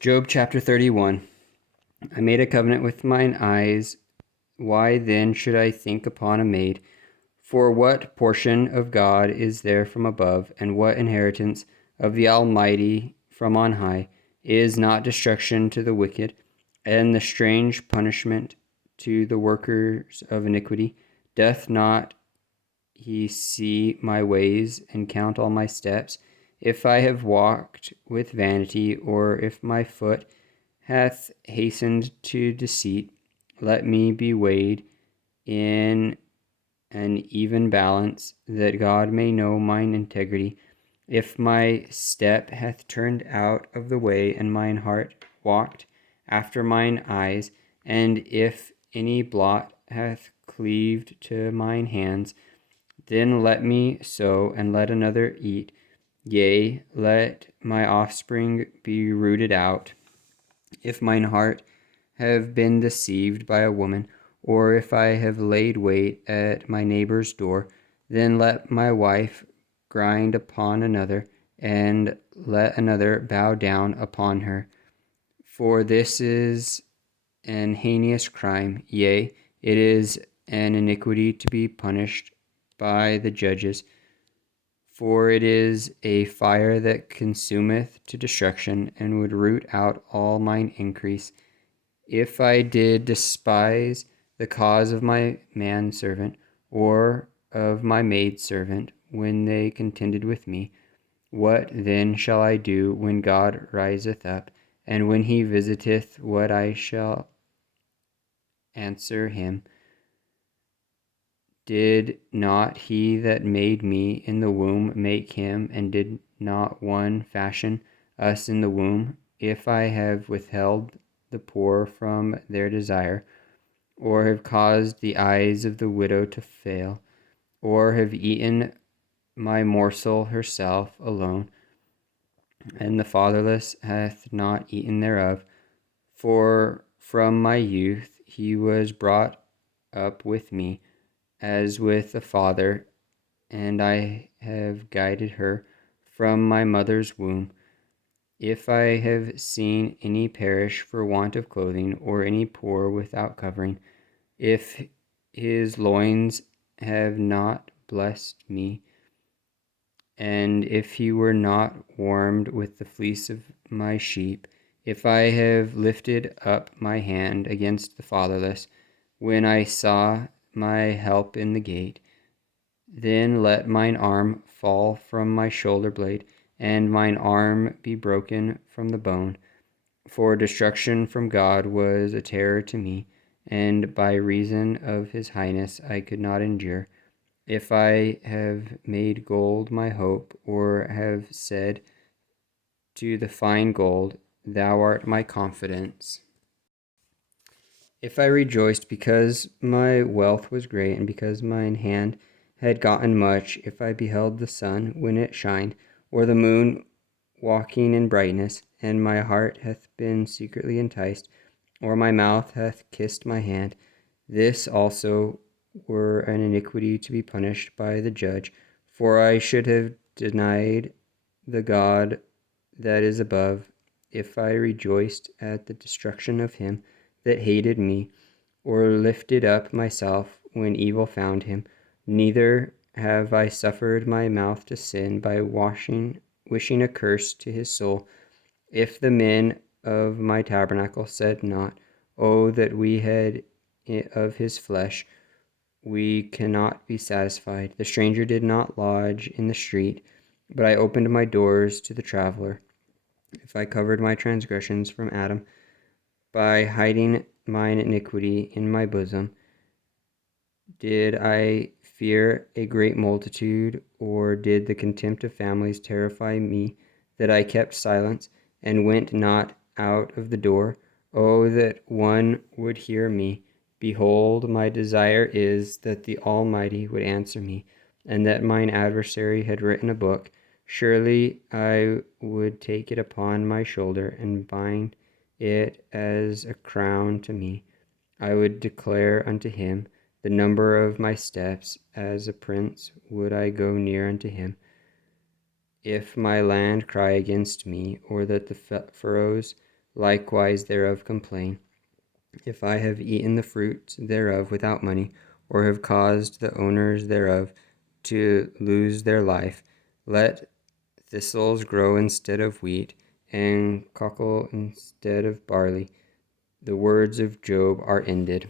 Job chapter 31. I made a covenant with mine eyes. Why then should I think upon a maid? For what portion of God is there from above, and what inheritance of the Almighty from on high? Is not destruction to the wicked, and the strange punishment to the workers of iniquity? Doth not he see my ways and count all my steps? If I have walked with vanity, or if my foot hath hastened to deceit, let me be weighed in an even balance, that God may know mine integrity. If my step hath turned out of the way, and mine heart walked after mine eyes, and if any blot hath cleaved to mine hands, then let me sow, and let another eat. Yea, let my offspring be rooted out. If mine heart have been deceived by a woman, or if I have laid wait at my neighbor's door, then let my wife grind upon another, and let another bow down upon her. For this is an heinous crime, yea, it is an iniquity to be punished by the judges. For it is a fire that consumeth to destruction, and would root out all mine increase. If I did despise the cause of my manservant, or of my maidservant, when they contended with me, what then shall I do when God riseth up, and when he visiteth? What I shall answer him? Did not he that made me in the womb make him, and did not one fashion us in the womb? If I have withheld the poor from their desire, or have caused the eyes of the widow to fail, or have eaten my morsel herself alone, and the fatherless hath not eaten thereof, for from my youth he was brought up with me, as with a father, and I have guided her from my mother's womb. If I have seen any perish for want of clothing, or any poor without covering, if his loins have not blessed me, and if he were not warmed with the fleece of my sheep, if I have lifted up my hand against the fatherless, when I saw my help in the gate, then let mine arm fall from my shoulder blade, and mine arm be broken from the bone. For destruction from God was a terror to me, and by reason of his highness I could not endure. If I have made gold my hope, or have said to the fine gold, thou art my confidence. If I rejoiced because my wealth was great, and because mine hand had gotten much, if I beheld the sun when it shined, or the moon walking in brightness, and my heart hath been secretly enticed, or my mouth hath kissed my hand, this also were an iniquity to be punished by the judge. For I should have denied the God that is above, if I rejoiced at the destruction of him that hated me, or lifted up myself when evil found him. Neither have I suffered my mouth to sin by wishing a curse to his soul. If the men of my tabernacle said not, oh, that we had of his flesh, we cannot be satisfied. The stranger did not lodge in the street, but I opened my doors to the traveler. If I covered my transgressions from Adam, by hiding mine iniquity in my bosom, did I fear a great multitude, or did the contempt of families terrify me, that I kept silence, and went not out of the door? Oh, that one would hear me! Behold, my desire is that the Almighty would answer me, and that mine adversary had written a book. Surely I would take it upon my shoulder, and bind it as a crown to me. I would declare unto him the number of my steps. As a prince would I go near unto him. If my land cry against me, or that the furrows likewise thereof complain. If I have eaten the fruit thereof without money, or have caused the owners thereof to lose their life, let thistles grow instead of wheat, and cockle instead of barley. The words of Job are ended.